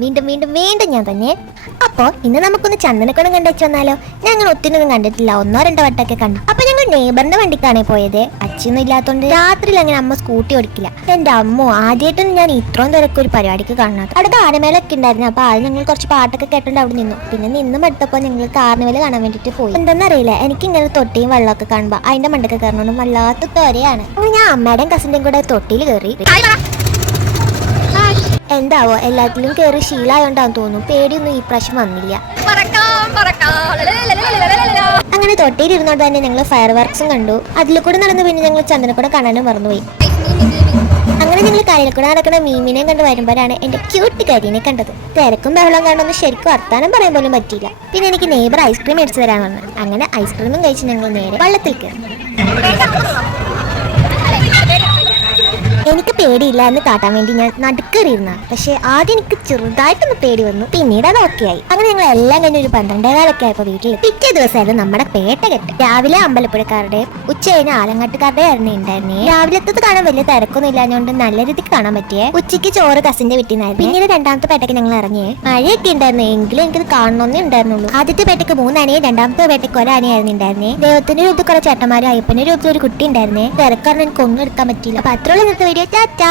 വീണ്ടും വീണ്ടും വീണ്ടും ഞാൻ തന്നെ. അപ്പോൾ ഇന്ന് നമുക്കൊന്ന് ചന്ദനക്കുടം കണ്ടു വന്നാലോ? ഞങ്ങൾ ഒത്തിരിയൊന്നും കണ്ടിട്ടില്ല, 1-2 വട്ടമൊക്കെ കണ്ടു. അപ്പൊ ഞങ്ങൾ നെയ്ബറിന്റെ വണ്ടിക്കാണ് പോയത്. അച്ഛനൊന്നും ഇല്ലാത്തതുകൊണ്ട് രാത്രിയിൽ അങ്ങനെ അമ്മ സ്കൂട്ടി ഓടിക്കില്ല. എന്റെ അമ്മ ആദ്യമായിട്ടൊന്നും ഞാൻ ഇത്രയും തിരക്ക് ഒരു പരിപാടിക്ക് കാണാത്ത. അവിടെ ഗാനമേളൊക്കെ ഉണ്ടായിരുന്നു. അപ്പൊ ആദ്യം ഞങ്ങൾ കുറച്ച് പാട്ടൊക്കെ കേട്ടോണ്ട് അവിടെ നിന്നു. പിന്നെ നിന്നും എടുത്തപ്പോൾ ഞങ്ങൾ കാർണിവൽ കാണാൻ വേണ്ടിട്ട് പോയി. എന്തെന്നറിയില്ല, എനിക്ക് ഇങ്ങനെ തൊട്ടിയും വെള്ളമൊക്കെ കാണുമ്പോൾ അതിന്റെ മണ്ടൊക്കെ കയറണം വല്ലാത്ത തൊരയാണ്. ഞാൻ അമ്മയുടെയും കസിന്റെയും കൂടെ തൊട്ടിയിൽ കയറി. എന്താവോ എല്ലാത്തിലും കയറി ശീലമായോണ്ടാന്ന് തോന്നുന്നു, പേടിയൊന്നും ഈ പ്രാവശ്യം വന്നില്ല. അങ്ങനെ തൊട്ടിയിൽ ഇരുന്നോണ്ട് തന്നെ ഞങ്ങൾ ഫയർ വർക്ക്സും കണ്ടു. അതിൽ കൂടെ നടന്ന് പിന്നെ ഞങ്ങൾ ചന്ദനക്കുടം കാണാനും മറന്നുപോയി. അങ്ങനെ ഞങ്ങൾ കായലിൽ കൂടെ നടക്കുന്ന മീമിനെ കണ്ട് വരുമ്പോഴാണ് എന്റെ ക്യൂട്ട് കരിനെ കണ്ടത്. തിരക്കും ബഹളം കണ്ടൊന്നും ശരിക്കും വർത്താനം പറയാൻ പോലും പറ്റിയില്ല. പിന്നെ എനിക്ക് നെയ്ബർ ഐസ്ക്രീം മേടിച്ചു തരാൻ വന്നു. അങ്ങനെ ഐസ്ക്രീമും കഴിച്ച് ഞങ്ങൾ നേരെ വള്ളത്തിൽ കയറി. എനിക്ക് പേടിയില്ല എന്ന് കാട്ടാൻ വേണ്ടി ഞാൻ നടുക്കേറിയിരുന്ന. പക്ഷെ ആദ്യം എനിക്ക് ചെറുതായിട്ടൊന്ന് പേടി വന്നു, പിന്നീട് അത് ഓക്കെ ആയി. അങ്ങനെ ഞങ്ങൾ എല്ലാം കഴിഞ്ഞ ഒരു 12:15 ആയപ്പോ വീട്ടിൽ. പിറ്റേ ദിവസമായിരുന്നു നമ്മുടെ പേട്ടകെട്ട്. രാവിലെ അമ്പലപ്പുഴക്കാരുടെ, ഉച്ച കഴിഞ്ഞ ആലങ്ങാട്ടുകാരുടെ ആയിരുന്നു ഉണ്ടായിരുന്നേ. രാവിലത്തത് കാണാൻ വലിയ തിരക്കൊന്നും ഇല്ലാഞ്ഞുകൊണ്ട് നല്ല രീതിക്ക് കാണാൻ പറ്റിയേ. ഉച്ചയ്ക്ക് ചോറ് കസിന്റെ വീട്ടിൽ നിന്നായിരുന്നു. പിന്നീട് രണ്ടാമത്തെ പേട്ടയ്ക്ക് ഞങ്ങൾ ഇറങ്ങിയേ. മഴയൊക്കെ ഉണ്ടായിരുന്നു, എങ്കിലും എനിക്കത് കാണണമെന്നേ ഉണ്ടായിരുന്നുള്ളൂ. ആദ്യത്തെ പേട്ടയ്ക്ക് 3 ആനയും രണ്ടാമത്തെ പേട്ടയ്ക്ക് 1 ആനയായിരുന്നു ഉണ്ടായിരുന്നേ. ദൈവത്തിന്റെ രൂപത്തിൽ കുറെ ചേട്ടന്മാരും അയ്യപ്പന്റെ രൂപത്തിൽ ഒരു കുട്ടി ഉണ്ടായിരുന്നേ. തിരക്കാരണം എനിക്ക് ഒന്നും എടുക്കാൻ പറ്റിയില്ല. അപ്പൊ അത്രയുള്ള വീഡിയോ. ടാറ്റാ.